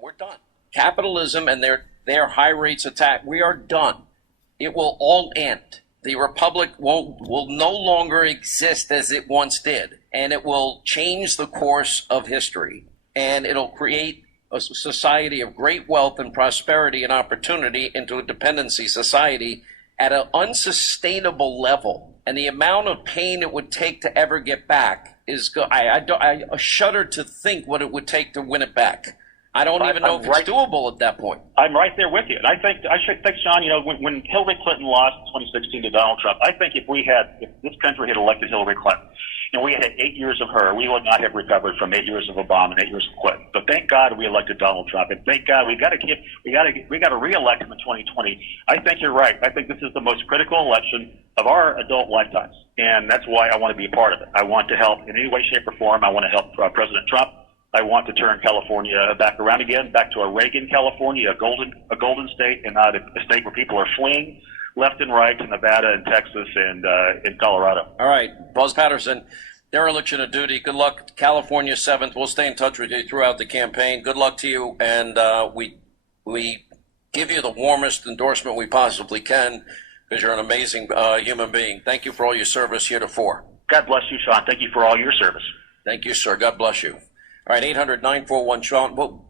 We're done. Capitalism and their high rates of attack, we are done. It will all end. The republic will no longer exist as it once did, and it will change the course of history, and it'll create a society of great wealth and prosperity and opportunity into a dependency society at an unsustainable level. And the amount of pain it would take to ever get back is I shudder to think what it would take to win it back. I don't even know if it's doable at that point. I'm right there with you. And I think, Sean, when Hillary Clinton lost in 2016 to Donald Trump, I think if this country had elected Hillary Clinton, we had 8 years of her, we would not have recovered from 8 years of Obama and 8 years of Clinton. But thank God we elected Donald Trump, and thank God we got to re-elect him in 2020. I think you're right. I think this is the most critical election of our adult lifetimes, and that's why I want to be a part of it. I want to help in any way, shape, or form. I want to help President Trump. I want to turn California back around again, back to a Reagan California, a golden state, and not a state where people are fleeing left and right to Nevada and Texas and in Colorado. All right, Buzz Patterson, dereliction of duty. Good luck, California 7th. We'll stay in touch with you throughout the campaign. Good luck to you, and we give you the warmest endorsement we possibly can because you're an amazing human being. Thank you for all your service heretofore. God bless you, Sean. Thank you for all your service. Thank you, sir. God bless you. All right, 800-941-SEAN. Well,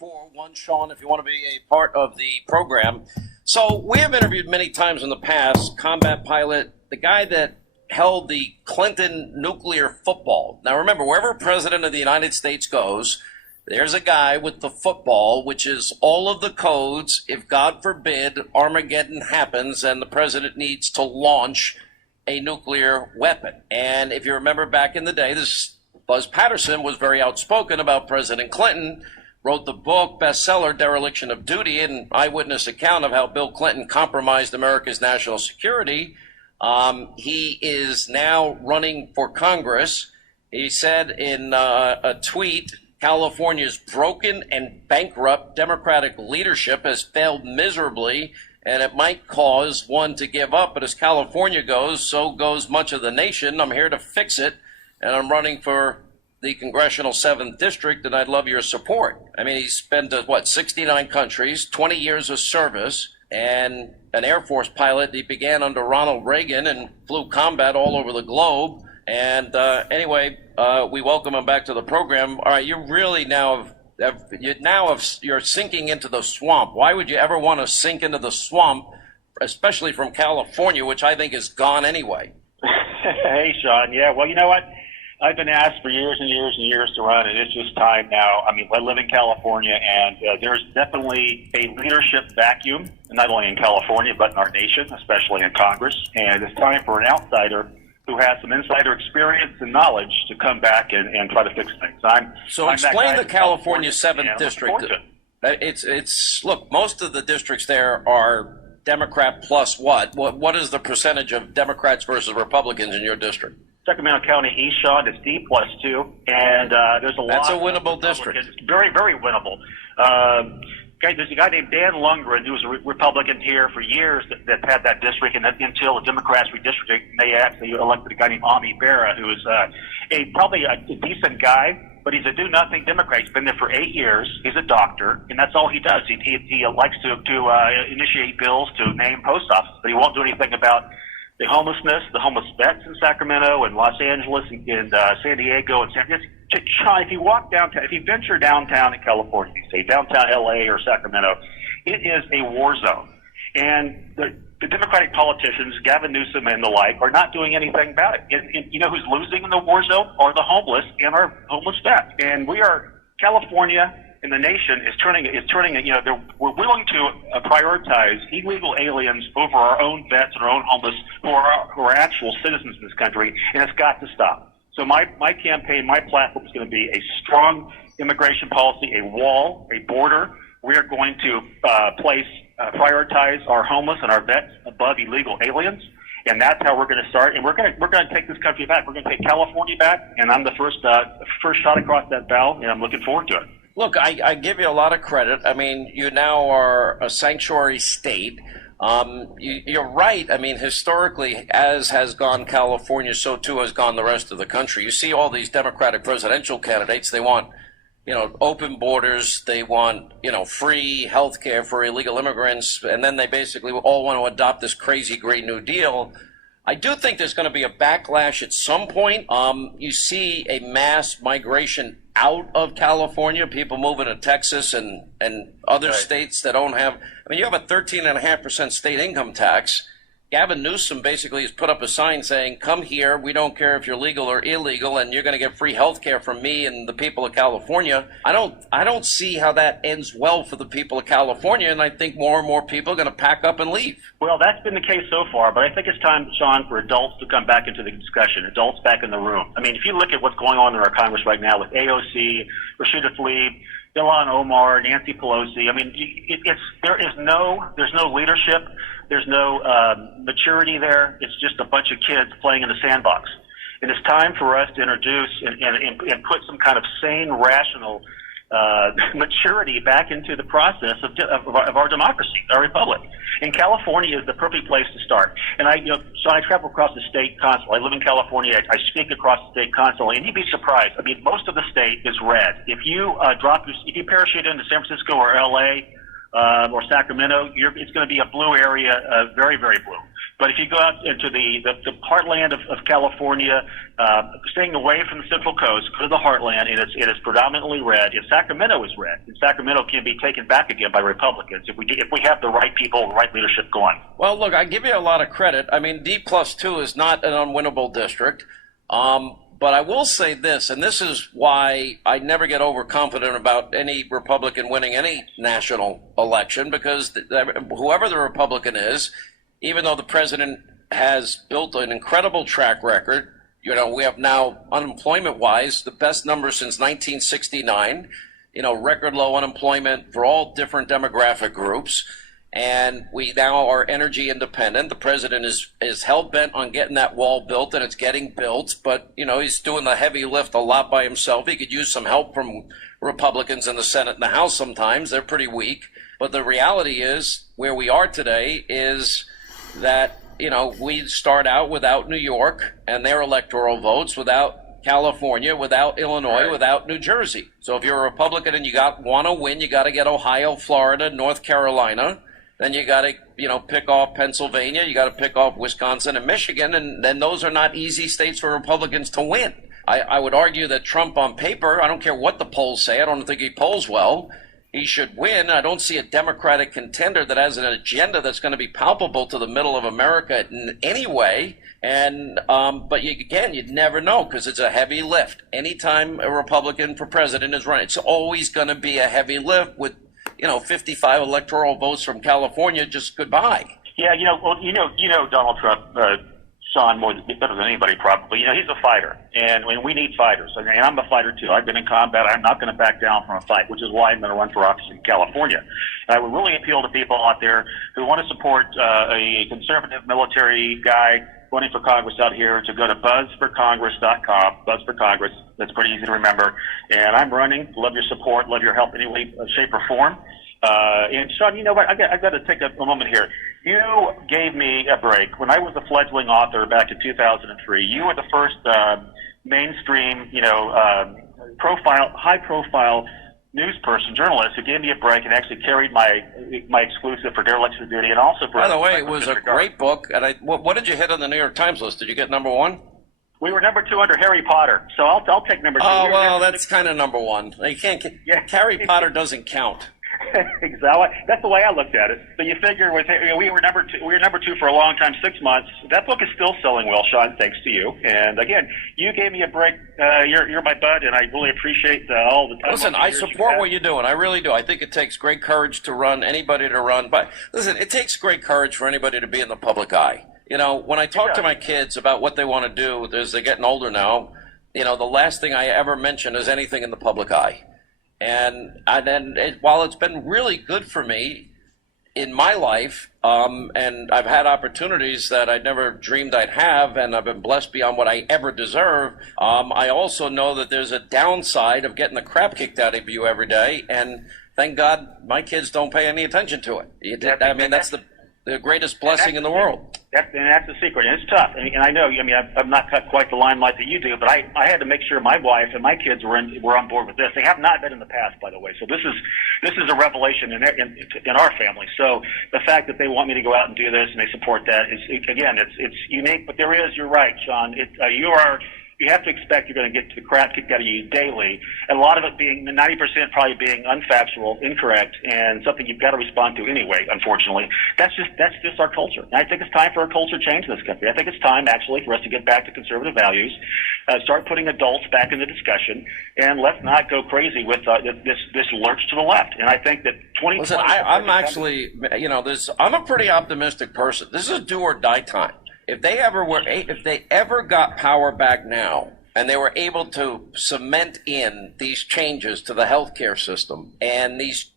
941-SEAN if you want to be a part of the program. So we have interviewed many times in the past, combat pilot, the guy that held the Clinton nuclear football. Now remember, wherever president of the United States goes, there's a guy with the football, which is all of the codes if, God forbid, Armageddon happens and the president needs to launch a nuclear weapon. And if you remember back in the day, Buzz Patterson was very outspoken about President Clinton, wrote the book, bestseller, Dereliction of Duty, an eyewitness account of how Bill Clinton compromised America's national security. He is now running for Congress. He said in a tweet, California's broken and bankrupt Democratic leadership has failed miserably, and it might cause one to give up. But as California goes, so goes much of the nation. I'm here to fix it. And I'm running for the congressional 7th district, and I'd love your support. I mean, he's been to, 69 countries, 20 years of service, and an Air Force pilot. He began under Ronald Reagan and flew combat all over the globe. And anyway, we welcome him back to the program. All right, you really you're sinking into the swamp. Why would you ever want to sink into the swamp, especially from California, which I think is gone anyway? Hey, Sean. Yeah, well, you know what? I've been asked for years and years and years to run, and it's just time now. I mean, I live in California, and there's definitely a leadership vacuum, not only in California, but in our nation, especially in Congress. And it's time for an outsider who has some insider experience and knowledge to come back and try to fix things. So explain the California 7th district. Look, most of the districts there are Democrat plus what? What is the percentage of Democrats versus Republicans in your district? Sacramento County East, Sean, is D+2, and there's a lot. That's a winnable district. Very, very winnable. There's a guy named Dan Lundgren who was a Republican here for years that had that district, and until the Democrats redistricted, they actually elected a guy named Ami Berra, who is probably a decent guy, but he's a do-nothing Democrat. He's been there for 8 years. He's a doctor, and that's all he does. He likes to initiate bills to name post offices, but he won't do anything about the homelessness, the homeless vets in Sacramento and Los Angeles and San Diego and San Francisco. If you walk downtown, if you venture downtown in California, say downtown LA or Sacramento, it is a war zone. And the Democratic politicians, Gavin Newsom and the like, are not doing anything about it. And you know who's losing in the war zone? Are the homeless and our homeless vets. And California and the nation is turning, we're willing to prioritize illegal aliens over our own vets and our own homeless who are actual citizens in this country, and it's got to stop. So my campaign, my platform is going to be a strong immigration policy, a wall, a border. We are going to prioritize our homeless and our vets above illegal aliens, and that's how we're going to start. And we're going to take this country back. We're going to take California back, and I'm the first shot across that bow, and I'm looking forward to it. Look, I give you a lot of credit. I mean, you now are a sanctuary state. You're right. I mean, historically, as has gone California, so too has gone the rest of the country. You see all these Democratic presidential candidates, they want open borders. They want, free health care for illegal immigrants. And then they basically all want to adopt this crazy Green New Deal. I do think there's going to be a backlash at some point. You see a mass migration out of California, people moving to Texas and other states that don't have. I mean, you have a 13.5% state income tax. Gavin Newsom basically has put up a sign saying, come here, we don't care if you're legal or illegal, and you're going to get free health care from me and the people of California. I don't see how that ends well for the people of California, and I think more and more people are going to pack up and leave. Well, that's been the case so far, but I think it's time, Sean, for adults to come back into the discussion, adults back in the room. I mean, if you look at what's going on in our Congress right now with AOC, Rashida Tlaib, Ilhan Omar, Nancy Pelosi, I mean, there's no leadership. There's no maturity there. It's just a bunch of kids playing in the sandbox. And it's time for us to introduce and put some kind of sane, rational maturity back into the process of our democracy, our republic. And California is the perfect place to start. And so I travel across the state constantly. I live in California. I speak across the state constantly, and you'd be surprised. I mean, most of the state is red. If you if you parachute into San Francisco or LA, or Sacramento, it's going to be a blue area, very, very blue. But if you go out into the heartland of California, staying away from the Central Coast, go to the heartland, and it is predominantly red. And Sacramento is red. And Sacramento can be taken back again by Republicans if we have the right people, the right leadership going. Well, look, I give you a lot of credit. I mean, D+2 is not an unwinnable district. But I will say this, and this is why I never get overconfident about any Republican winning any national election, because whoever the Republican is, even though the president has built an incredible track record, we have now, unemployment-wise, the best numbers since 1969, record low unemployment for all different demographic groups. And we now are energy independent. The president is hell-bent on getting that wall built, and it's getting built. But, he's doing the heavy lift a lot by himself. He could use some help from Republicans in the Senate and the House sometimes. They're pretty weak. But the reality is, where we are today is that, we start out without New York and their electoral votes, without California, without Illinois, without New Jersey. So if you're a Republican and you want to win, you got to get Ohio, Florida, North Carolina. Then you got to, pick off Pennsylvania. You got to pick off Wisconsin and Michigan. And then those are not easy states for Republicans to win. I would argue that Trump on paper, I don't care what the polls say, I don't think he polls well, he should win. I don't see a Democratic contender that has an agenda that's going to be palpable to the middle of America in any way. And but you'd never know, because it's a heavy lift. Anytime a Republican for president is running, it's always going to be a heavy lift with 55 electoral votes from California, just goodbye. Yeah, Donald Trump, Sean, better than anybody probably. He's a fighter, and we need fighters. And I'm a fighter too. I've been in combat. I'm not going to back down from a fight, which is why I'm going to run for office in California. And I would really appeal to people out there who want to support a conservative military guy running for Congress out here to go to buzzforcongress.com, Buzz for Congress. That's pretty easy to remember. And I'm running. Love your support. Love your help any way, shape, or form. And Sean, you know what? I got to take a moment here. You gave me a break when I was a fledgling author back in 2003. You were the first mainstream, high-profile news person, journalist, who gave me a break and actually carried my exclusive for Derelict of Duty, and also for. By the way, it was a great book. And what did you hit on the New York Times list? Did you get number one? We were number 2 under Harry Potter, so I'll take number 2. Oh well, that's kind of number 1. You can't. Yeah. Harry Potter doesn't count. Exactly. That's the way I looked at it. So you figure we were number 2. We were number 2 for a long time, 6 months. That book is still selling well, Sean, thanks to you. And again, you gave me a break. You're my bud, and I really appreciate all the time. Listen, I support what you're doing. I really do. I think it takes great courage to run. Anybody to run, but listen, it takes great courage for anybody to be in the public eye. When I talk to my kids about what they want to do, as they're getting older now, the last thing I ever mention is anything in the public eye. And while it's been really good for me in my life, and I've had opportunities that I never dreamed I'd have, and I've been blessed beyond what I ever deserve, I also know that there's a downside of getting the crap kicked out of you every day, and thank God my kids don't pay any attention to it. The greatest blessing in the world. That's the secret, and it's tough. And I know, I mean, I've not cut quite the limelight that you do, but I had to make sure my wife and my kids were on board with this. They have not been in the past, by the way. So this is a revelation in our family. So the fact that they want me to go out and do this and they support that is, again, it's unique. But you're right, Sean. You have to expect you're going to get the crap kicked out of you daily, and a lot of it being 90% probably being unfactual, incorrect, and something you've got to respond to anyway. Unfortunately, that's just our culture. And I think it's time for a culture change in this country. I think it's time actually for us to get back to conservative values, start putting adults back in the discussion, and let's not go crazy with this lurch to the left. And I think that 2020. Listen, I'm actually, I'm a pretty optimistic person. This is a do or die time. If they ever got power back now and they were able to cement in these changes to the healthcare system and these